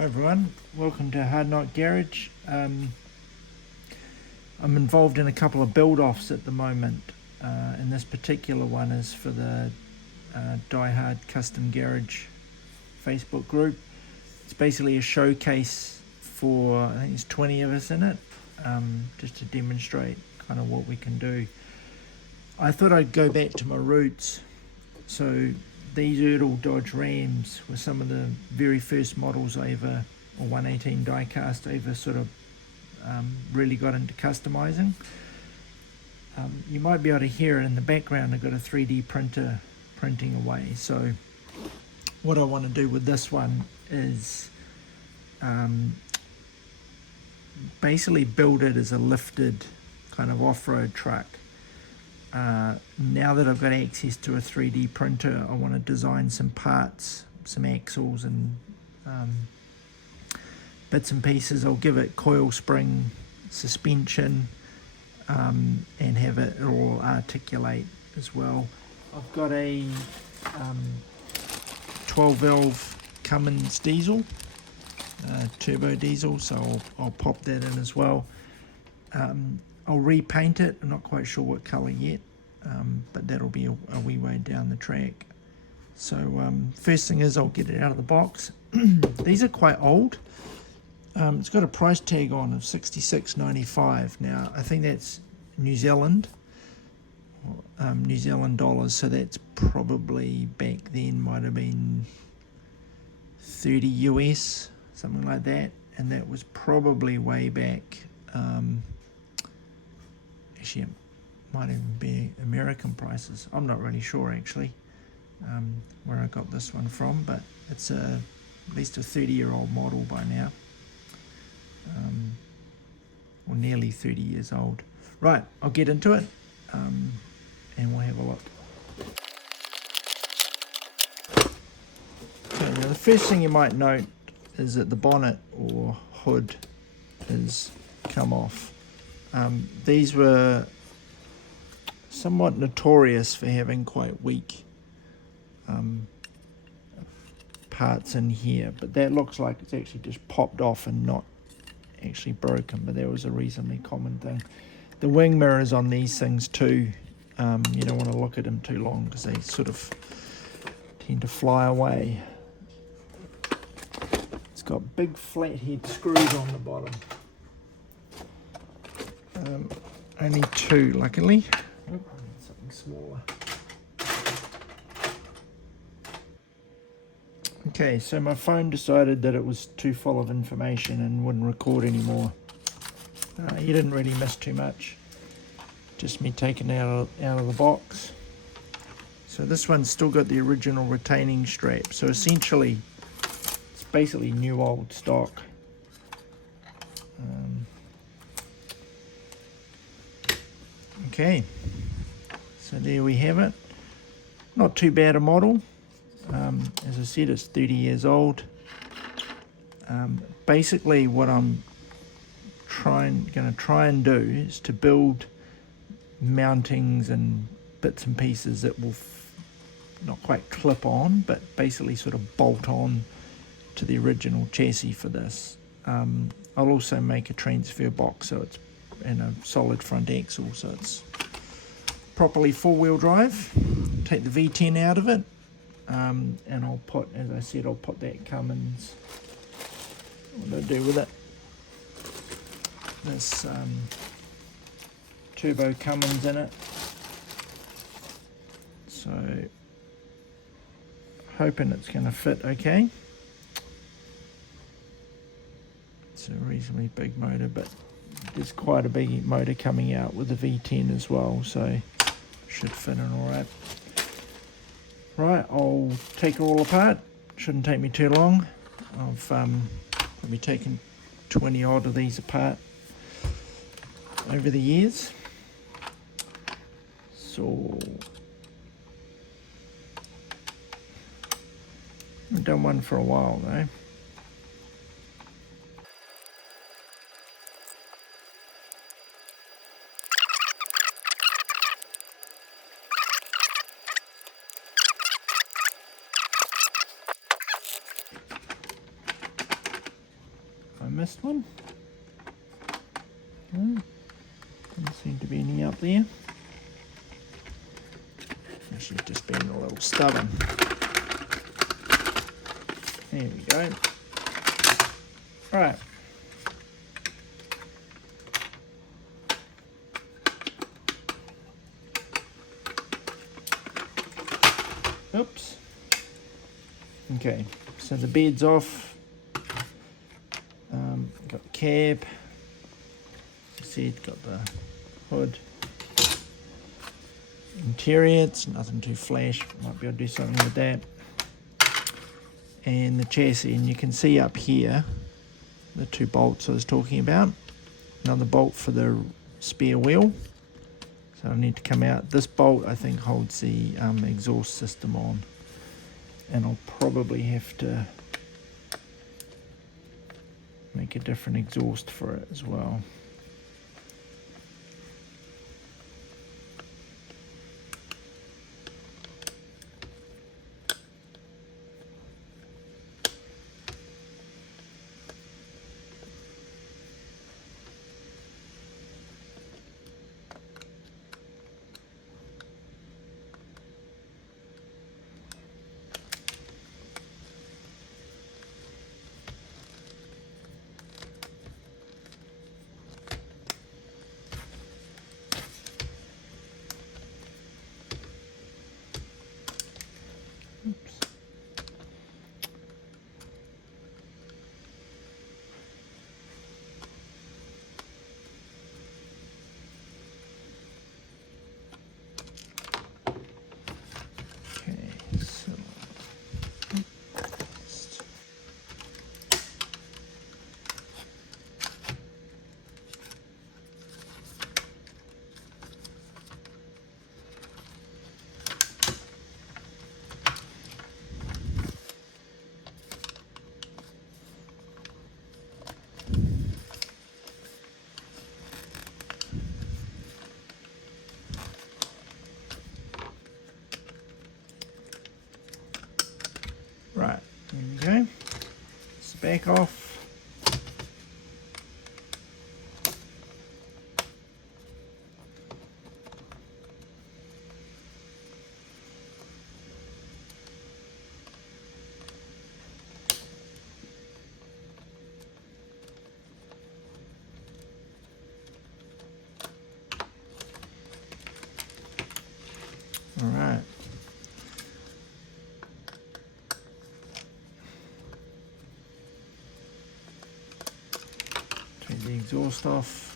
Hi everyone, welcome to Hard Knot Garage. I'm involved in a couple of build-offs at the moment, and this particular one is for the Diehard Custom Garage Facebook group. It's basically a showcase for, I think there's 20 of us in it, just to demonstrate kind of what we can do. I thought I'd go back to my roots, so these Erdl Dodge Rams were some of the very first models I ever, or 118 diecast I ever sort of really got into customizing. You might be able to hear it in the background. I've got a 3D printer printing away. So what I want to do with this one is basically build it as a lifted kind of off-road truck. Now that I've got access to a 3D printer, I want to design some parts, some axles and bits and pieces. I'll give it coil spring suspension and have it all articulate as well. I've got a 12 valve Cummins diesel, turbo diesel, so I'll pop that in as well. I'll repaint it. I'm not quite sure what colour yet, but that'll be a wee way down the track. So first thing is I'll get it out of the box. These are quite old. It's got a price tag on of $66.95. Now I think that's New Zealand dollars, so that's probably back then might have been 30 US, something like that, and that was probably way back. Actually, it might even be American prices. I'm not really sure actually where I got this one from, but it's at least a 30-year-old model by now, or nearly 30 years old. Right, I'll get into it and we'll have a look. Okay, now the first thing you might note is that the bonnet or hood has come off. These were somewhat notorious for having quite weak parts in here, but that looks like it's actually just popped off and not actually broken, but that was a reasonably common thing. The wing mirrors on these things too, you don't want to look at them too long because they sort of tend to fly away. It's got big flathead screws on the bottom. Only two, luckily. Something smaller. Okay, so my phone decided that it was too full of information and wouldn't record anymore. You didn't really miss too much. Just me taking it out of the box. So this one's still got the original retaining strap. So essentially, it's basically new old stock. Okay, so there we have it. Not too bad a model. As I said, it's 30 years old. Basically what I'm going to try and do is to build mountings and bits and pieces that will not quite clip on, but basically sort of bolt on to the original chassis for this. I'll also make a transfer box so it's and a solid front axle so it's properly four-wheel drive. Take the V10 out of it, and I'll put, as I said, I'll put that Cummins, what do I do with it, this turbo Cummins in it. So hoping it's going to fit okay. It's a reasonably big motor, but there's quite a big motor coming out with the V10 as well, so should fit in alright. Right, I'll take it all apart. Shouldn't take me too long. I've probably taken 20 odd of these apart over the years. So I've done one for a while though. missed one. No, doesn't seem to be any up there. She's just being a little stubborn. There we go. Right. Oops. Okay, so the bed's off. Got the cab. See, got the hood. Interior, it's nothing too flash. Might be able to do something with that. And the chassis, and you can see up here the two bolts I was talking about. Another bolt for the spare wheel. So I need to come out. This bolt I think holds the exhaust system on, and I'll probably have to make a different exhaust for it as well. Oops. Okay, so right, there we go. It's back off. All right. Take the exhaust off.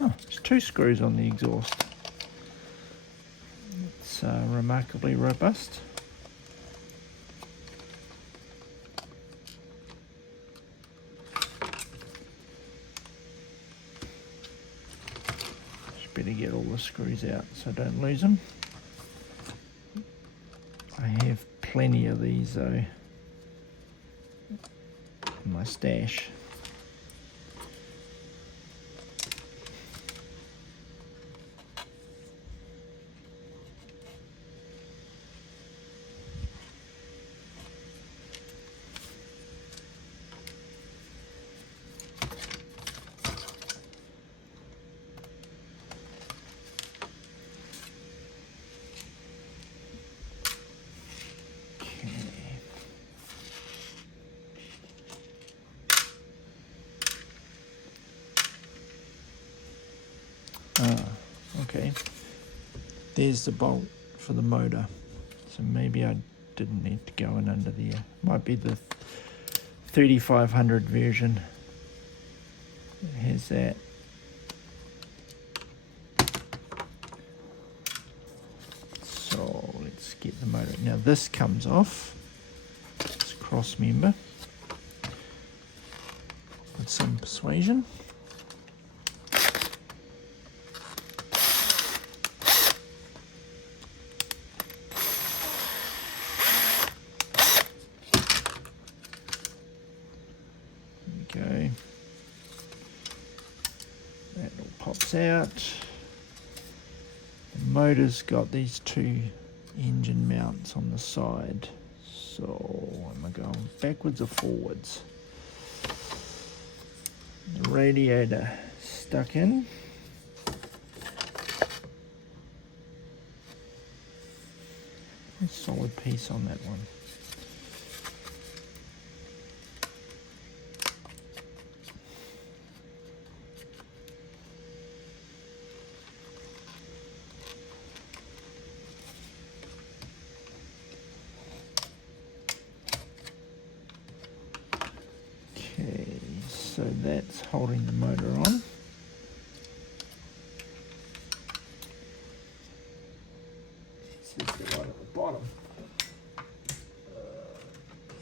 Oh, there's two screws on the exhaust. It's remarkably robust. Just better get all the screws out so I don't lose them. I have plenty of these though in my stash. Okay, there's the bolt for the motor, so maybe I didn't need to go in under there. Might be the 3500 version that has that. So let's get the motor. Now this comes off, it's a cross member with some persuasion. Go. That all pops out. The motor's got these two engine mounts on the side, So am I going backwards or forwards? The radiator stuck in. A solid piece on that one. Okay, so that's holding the motor on. This is the one at the bottom.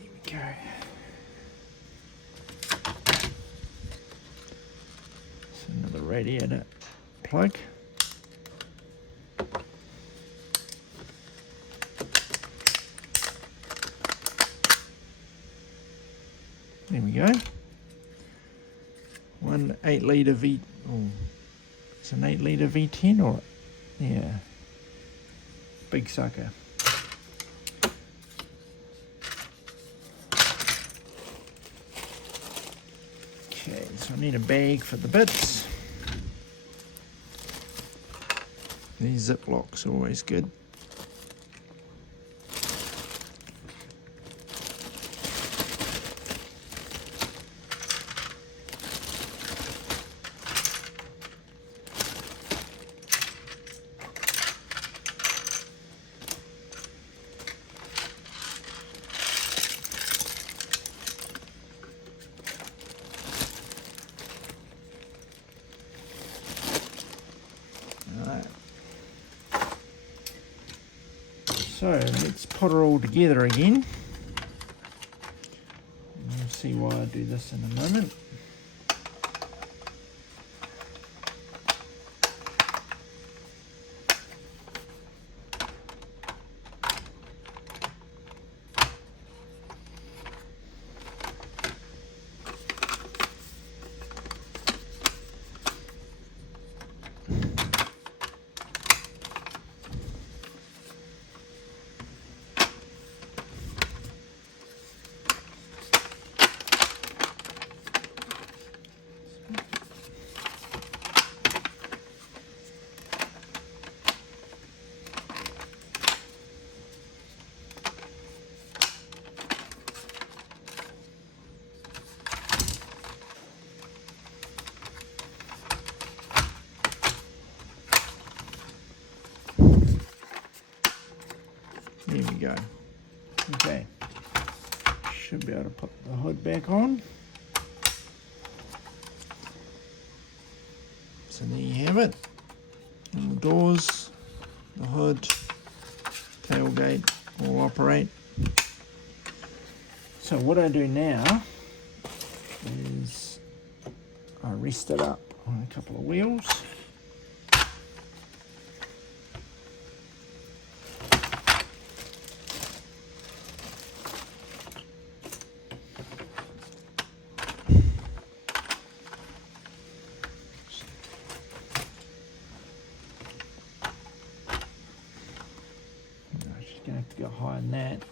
Here we go. So another radiator plug. There we go. One 8-litre V. Oh, it's an 8-litre V10 or yeah, big sucker. Okay, so I need a bag for the bits. These Ziplocs are always good. So let's put it all together again. We'll see why I do this in a moment. There we go. Okay, should be able to put the hood back on. So there you have it. And the doors, the hood, tailgate all operate. So what I do now is I rest it up on a couple of wheels. Gonna have to go higher than that.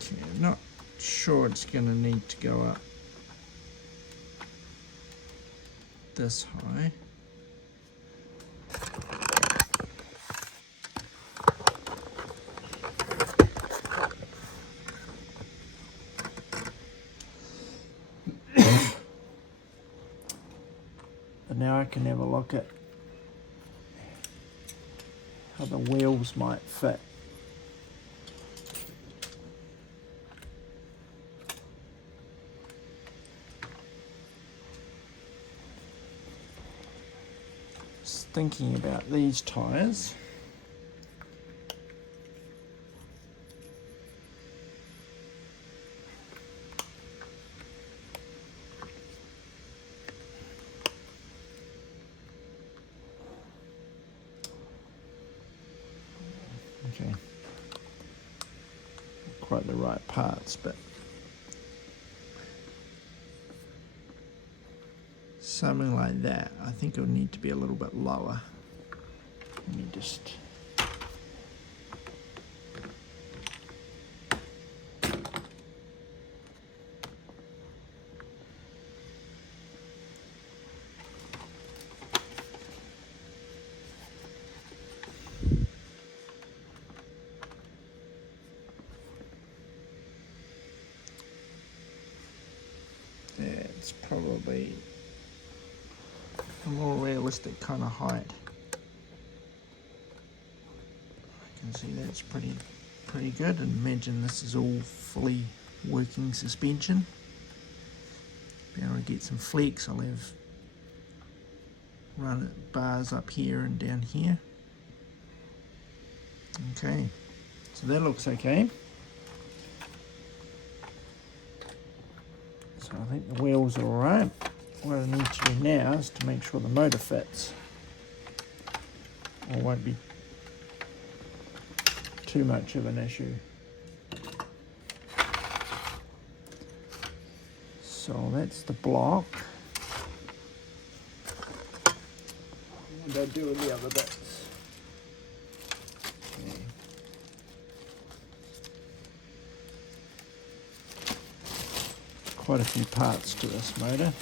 Okay, not sure it's going to need to go up this high. But now I can have a look at how the wheels might fit. Thinking about these tyres. quite the right parts, but something like that. I think it'll need to be a little bit lower. Let me just it's probably a more realistic kind of height. I can see that's pretty good, and imagine this is all fully working suspension. Be able to get some flex. I'll have run bars up here and down here. Okay, so that looks okay. So I think the wheels are alright. What I need to do now is to make sure the motor fits, or won't be too much of an issue. So that's the block. What do I do with the other bits? Okay. Quite a few parts to this motor.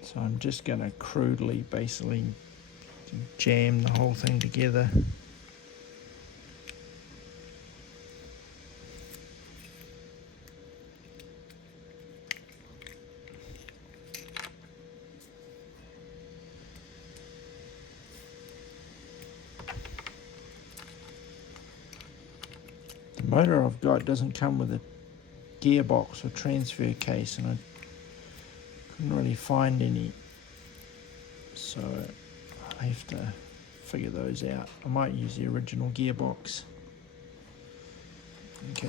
So I'm just going to crudely basically jam the whole thing together. The motor I've got doesn't come with a gearbox or transfer case, and I couldn't really find any, so I have to figure those out. I might use the original gearbox. Okay,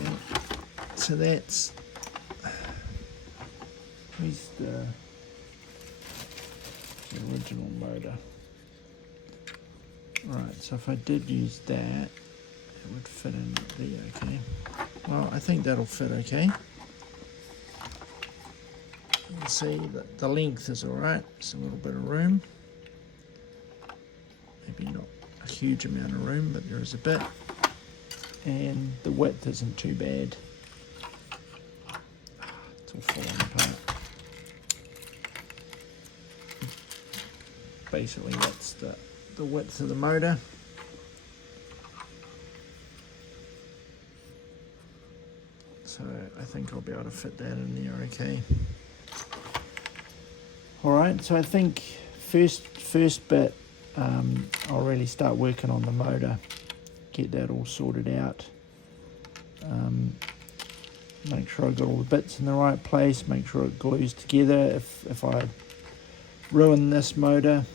so that's, where's the original motor? Right, so if I did use that, it would fit in there. Okay, well, I think that'll fit okay. You can see that the length is alright, there's a little bit of room. Maybe not a huge amount of room, but there is a bit. And the width isn't too bad. It's all falling apart. Basically that's the width of the motor. So I think I'll be able to fit that in there okay. Alright, so I think first bit, I'll really start working on the motor, get that all sorted out, make sure I got all the bits in the right place, make sure it glues together. If I ruin this motor,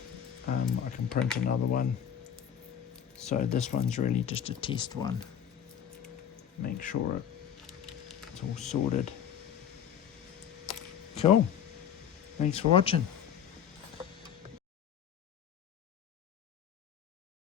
I can print another one. So this one's really just a test one. Make sure it's all sorted. Cool. Thanks for watching.